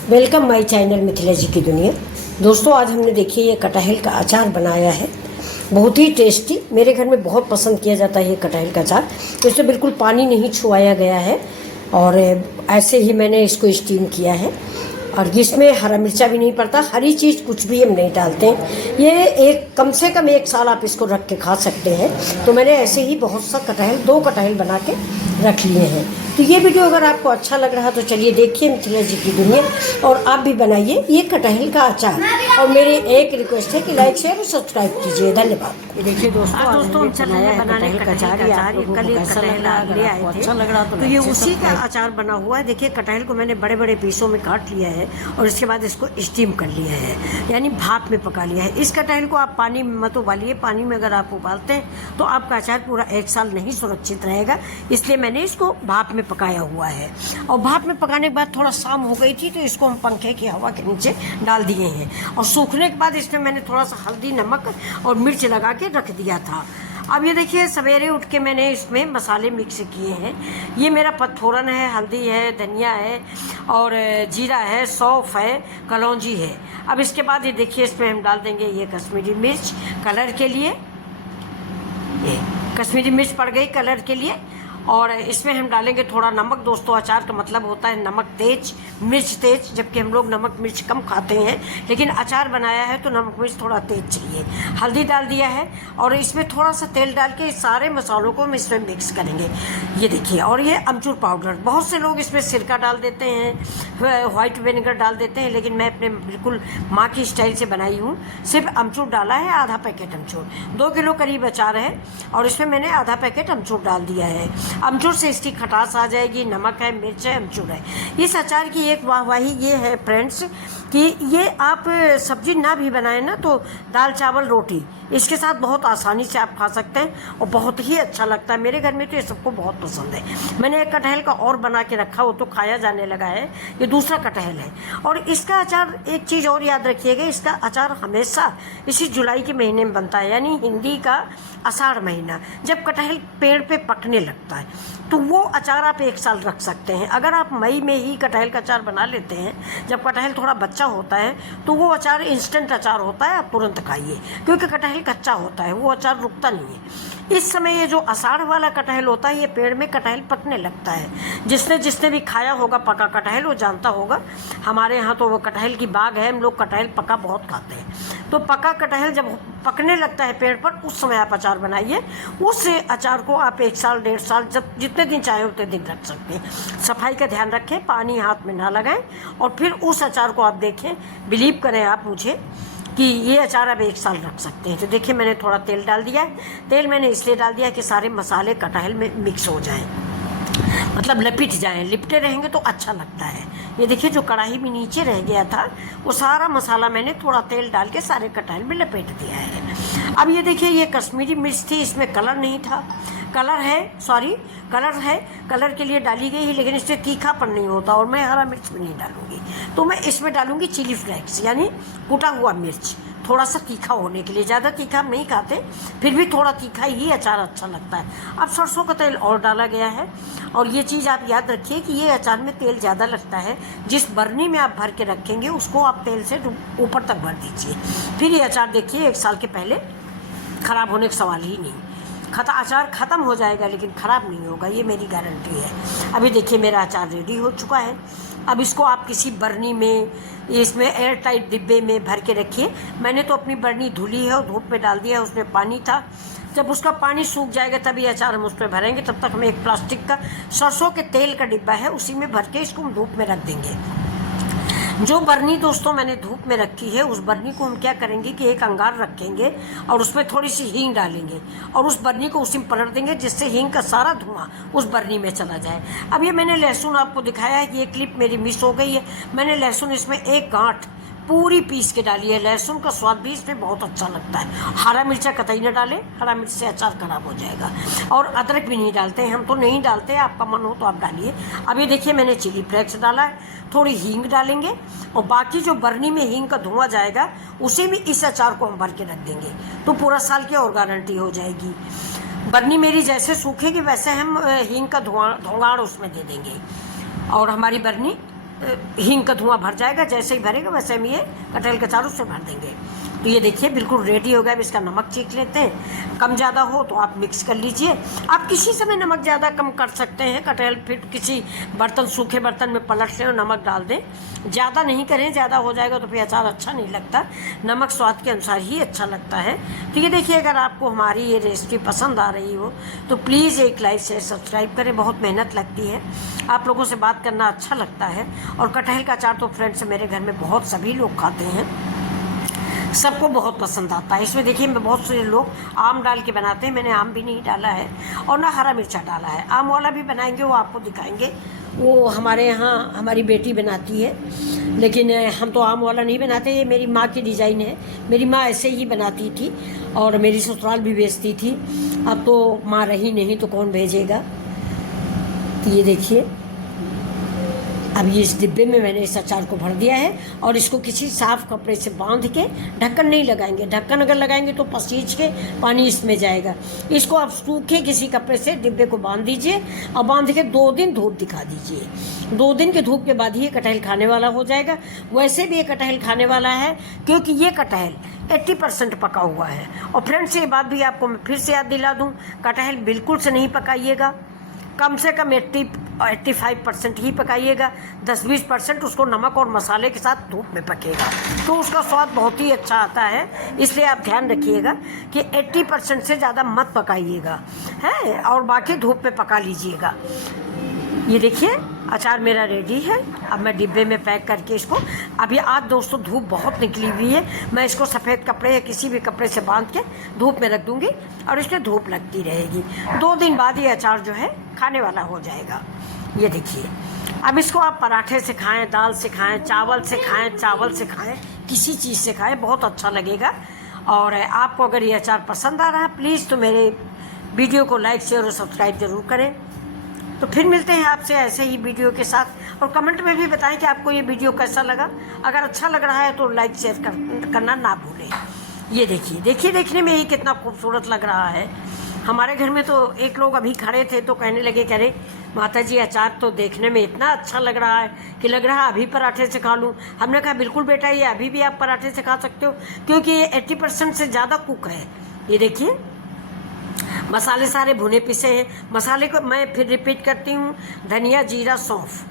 Welcome my channel Mithila जी की दुनिया। दोस्तों, आज हमने देखिए ये कटहल का अचार बनाया है, बहुत ही टेस्टी। मेरे घर में बहुत पसंद किया जाता है ये कटहल का अचार। तो इसमें बिल्कुल पानी नहीं छुआया गया है और ऐसे ही मैंने इसको स्टीम किया है। और इसमें हरा मिर्चा भी नहीं पड़ता, हरी चीज़ कुछ भी हम नहीं डालते हैं। ये एक कम से कम 1 साल आप इसको रख के खा सकते हैं। तो मैंने ऐसे ही बहुत सा कटहल 2 कटहल बना के रख लिए हैं। तो ये वीडियो अगर आपको अच्छा लग रहा तो चलिए देखिए मिथिला जी की दुनिया, और आप भी बनाइए ये कटहल का अचार। और मेरी एक रिक्वेस्ट है कि लाइक शेयर और सब्सक्राइब कीजिए। धन्यवाद। ये देखिए दोस्तों, हम चल रहे हैं बनाने का अचार। कल कटहल ले आए थे, अच्छा लग रहा तो ये उसी का अचार बना हुआ है। देखिए कटहल को मैंने बड़े बड़े पीसों में काट लिया है और इसके बाद इसको स्टीम कर लिया है, यानी भाप में पका लिया है। इस कटहल को आप पानी में मत उबालिए, पानी में अगर आप उबालते हैं तो आपका अचार पूरा 1 साल नहीं सुरक्षित रहेगा। इसलिए मैंने इसको भाप में पकाया हुआ है। और भाप में पकाने के बाद थोड़ा शाम हो गई थी तो इसको हम पंखे की हवा के नीचे डाल दिए हैं। और सूखने के बाद इसमें मैंने थोड़ा सा हल्दी, नमक और मिर्च लगा के रख दिया था। अब ये देखिए सवेरे उठ के मैंने इसमें मसाले मिक्स किए हैं। ये मेरा पचफोरन है, हल्दी है, धनिया है और जीरा है, सौंफ है, कलौंजी है। अब इसके बाद ये देखिए इसमें हम डाल देंगे ये कश्मीरी मिर्च कलर के लिए। ये कश्मीरी मिर्च पड़ गई कलर के लिए। और इसमें हम डालेंगे थोड़ा नमक। दोस्तों, अचार का मतलब होता है नमक तेज, मिर्च तेज, जबकि हम लोग नमक मिर्च कम खाते हैं, लेकिन अचार बनाया है तो नमक मिर्च थोड़ा तेज चाहिए। हल्दी डाल दिया है और इसमें थोड़ा सा तेल डाल के सारे मसालों को हम इसमें मिक्स करेंगे। ये देखिए, और ये अमचूर पाउडर, बहुत से लोग इसमें सिरका डाल देते हैं, व्हाइट विनेगर डाल देते हैं, लेकिन मैं अपने बिल्कुल माँ की स्टाइल से बनाई हूँ। सिर्फ अमचूर डाला है, आधा पैकेट अमचूर। 2 किलो करीब अचार है और इसमें मैंने आधा पैकेट अमचूर डाल दिया है। अमचूर से इसकी खटास आ जाएगी। नमक है, मिर्च है, अमचूर है। इस अचार की एक वाहवाही ये है फ्रेंड्स कि ये आप सब्जी ना भी बनाएं ना तो दाल चावल रोटी इसके साथ बहुत आसानी से आप खा सकते हैं और बहुत ही अच्छा लगता है। मेरे घर में तो ये सबको बहुत पसंद है। मैंने एक कटहल का और बना के रखा, वो तो खाया जाने लगा है। ये दूसरा कटहल है। और इसका अचार, एक चीज़ और याद रखिएगा, इसका अचार हमेशा इसी जुलाई के महीने में बनता है, यानी हिंदी का आषाढ़ महीना, जब कटहल पेड़ पे पकने लगता है। तो वो अचार आप 1 साल रख सकते हैं। अगर आप मई में ही कटहल का अचार बना लेते हैं, जब कटहल थोड़ा बच्चा होता है, तो वो अचार इंस्टेंट अचार होता है, आप तुरंत खाइए, क्योंकि कटहल कच्चा होता है, वो अचार रुकता नहीं है। इस समय ये जो आषाढ़ वाला कटहल होता है, ये पेड़ में कटहल पकने लगता है। जिसने भी खाया होगा पका कटहल वो जानता होगा। हमारे यहाँ तो वो कटहल की बाग है, हम लोग कटहल पका बहुत खाते हैं। तो पका कटहल जब पकने लगता है पेड़ पर, उस समय आप अचार बनाइए। उस अचार को आप 1 साल 1.5 साल, जब जितने दिन चाहे उतने दिन रख सकते हैं। सफाई का ध्यान रखें, पानी हाथ में ना लगाएं और फिर उस अचार को आप देखें। बिलीव करें आप मुझे कि ये अचार आप 1 साल रख सकते हैं। तो देखिए मैंने थोड़ा तेल डाल दिया है। तेल मैंने इसलिए डाल दिया कि सारे मसाले कटहल में मिक्स हो जाएं, मतलब लपिट जाएं। लिपटे रहेंगे तो अच्छा लगता है। ये देखिए जो कढ़ाई में नीचे रह गया था, वो सारा मसाला मैंने थोड़ा तेल डाल के सारे कटहल में लपेट दिया है। अब ये देखिए, ये कश्मीरी मिर्च थी, इसमें कलर नहीं था। कलर है, कलर के लिए डाली गई है, लेकिन इससे तीखापन नहीं होता और मैं हरा मिर्च भी नहीं डालूंगी। तो मैं इसमें डालूंगी चिली फ्लेक्स, यानी कुटा हुआ मिर्च, थोड़ा सा तीखा होने के लिए। ज़्यादा तीखा हम नहीं खाते, फिर भी थोड़ा तीखा ही अचार अच्छा लगता है। अब सरसों का तेल और डाला गया है। और ये चीज़ आप याद रखिए कि ये अचार में तेल ज़्यादा लगता है। जिस बर्नी में आप भर के रखेंगे उसको आप तेल से ऊपर तक भर दीजिए। फिर ये अचार देखिए 1 साल के पहले ख़राब होने का सवाल ही नहीं। अचार ख़त्म हो जाएगा लेकिन ख़राब नहीं होगा, ये मेरी गारंटी है। अभी देखिए मेरा अचार रेडी हो चुका है। अब इसको आप किसी बर्नी में, इसमें एयर टाइट डिब्बे में भर के रखिए। मैंने तो अपनी बर्नी धुली है और धूप में डाल दिया है, उसमें पानी था। जब उसका पानी सूख जाएगा तभी अचार हम उस पर भरेंगे। तब तक हमें एक प्लास्टिक का सरसों के तेल का डिब्बा है, उसी में भर के इसको हम धूप में रख देंगे। जो बर्नी दोस्तों मैंने धूप में रखी है, उस बर्नी को हम क्या करेंगे कि एक अंगार रखेंगे और उसमें थोड़ी सी हींग डालेंगे और उस बर्नी को उसी में पलट देंगे, जिससे हींग का सारा धुआं उस बर्नी में चला जाए। अब ये मैंने लहसुन आपको दिखाया है कि ये क्लिप मेरी मिस हो गई है। मैंने लहसुन इसमें 1 गांठ पूरी पीस के डाली है। लहसुन का स्वाद भी इसमें बहुत अच्छा लगता है। हरा मिर्चा कतई न डालें, हरा मिर्च से अचार खराब हो जाएगा। और अदरक भी नहीं डालते हैं, हम तो नहीं डालते, आपका मन हो तो आप डालिए। अब ये देखिए मैंने चिली फ्लेक्स डाला है, थोड़ी हींग डालेंगे और बाकी जो बर्नी में हींग का धुआं जाएगा उसे भी इस अचार को हम भर के रख देंगे, तो पूरा साल की और गारंटी हो जाएगी। बर्नी मेरी जैसे सूखेगी वैसे हम हींग का धुआं धोंगाड़ उसमें दे देंगे और हमारी बर्नी हींग का धुआं भर जाएगा। जैसे ही भरेगा वैसे हम ये कटहल का अचार उससे भर देंगे। तो ये देखिए बिल्कुल रेडी हो गया। अब इसका नमक चीख लेते हैं। कम ज़्यादा हो तो आप मिक्स कर लीजिए। आप किसी समय नमक ज़्यादा कम कर सकते हैं। कटहल फिर किसी बर्तन, सूखे बर्तन में पलट लें और नमक डाल दें। ज़्यादा नहीं करें, ज़्यादा हो जाएगा तो फिर अचार अच्छा नहीं लगता। नमक स्वाद के अनुसार ही अच्छा लगता है। तो ये देखिए, अगर आपको हमारी ये रेसिपी पसंद आ रही हो तो प्लीज़ एक लाइक शेयर सब्सक्राइब करें। बहुत मेहनत लगती है, आप लोगों से बात करना अच्छा लगता है। और कटहल का अचार तो फ्रेंड्स मेरे घर में बहुत सभी लोग खाते हैं, सबको बहुत पसंद आता है। इसमें देखिए बहुत से लोग आम डाल के बनाते हैं, मैंने आम भी नहीं डाला है और ना हरा मिर्चा डाला है। आम वाला भी बनाएंगे, वो आपको दिखाएंगे। वो हमारे यहाँ हमारी बेटी बनाती है, लेकिन हम तो आम वाला नहीं बनाते। ये मेरी माँ की डिज़ाइन है। मेरी माँ ऐसे ही बनाती थी और मेरी ससुराल भी बेचती थी। अब तो माँ रही नहीं तो कौन भेजेगा। तो ये देखिए, अब ये इस डिब्बे में मैंने इस अचार को भर दिया है और इसको किसी साफ कपड़े से बांध के, ढक्कन नहीं लगाएंगे। ढक्कन अगर लगाएंगे तो पसीज के पानी इसमें जाएगा। इसको आप सूखे किसी कपड़े से डिब्बे को बांध दीजिए और बांध के 2 दिन धूप दिखा दीजिए। 2 दिन के धूप के बाद ही ये कटहल खाने वाला हो जाएगा। वैसे भी ये कटहल खाने वाला है क्योंकि ये कटहल 80% पका हुआ है। और फ्रेंड्स, ये बात भी आपको मैं फिर से याद दिला दूँ, कटहल बिल्कुल से नहीं पकाइएगा। कम से कम 85% ही पकाइएगा। 10-20% उसको नमक और मसाले के साथ धूप में पकेगा तो उसका स्वाद बहुत ही अच्छा आता है। इसलिए आप ध्यान रखिएगा कि 80% से ज़्यादा मत पकाइएगा, है, और बाकी धूप में पका लीजिएगा। ये देखिए, अचार मेरा रेडी है। अब मैं डिब्बे में पैक करके इसको, अभी आज दोस्तों धूप बहुत निकली हुई है, मैं इसको सफ़ेद कपड़े या किसी भी कपड़े से बांध के धूप में रख दूंगी और इसमें धूप लगती रहेगी। 2 दिन बाद ये अचार जो है खाने वाला हो जाएगा। ये देखिए, अब इसको आप पराठे से खाएं, दाल से खाएं, चावल से खाएं, किसी चीज़ से खाएं, बहुत अच्छा लगेगा। और आपको अगर ये अचार पसंद आ रहा है प्लीज़ तो मेरे वीडियो को लाइक शेयर और सब्सक्राइब ज़रूर करें। तो फिर मिलते हैं आपसे ऐसे ही वीडियो के साथ। और कमेंट में भी बताएं कि आपको ये वीडियो कैसा लगा। अगर अच्छा लग रहा है तो लाइक शेयर करना ना भूलें। ये देखिए, देखने में ये कितना खूबसूरत लग रहा है। हमारे घर में तो एक लोग अभी खड़े थे तो कहने लगे कि अरे माता जी, अचार तो देखने में इतना अच्छा लग रहा है कि लग रहा है अभी पराठे से खा लूँ। हमने कहा बिल्कुल बेटा, ये अभी भी आप पराठे से खा सकते हो क्योंकि ये 80% से ज़्यादा कुक है। ये देखिए, मसाले सारे भुने पिसे हैं। मसाले को मैं फिर रिपीट करती हूँ, धनिया, जीरा, सौंफ,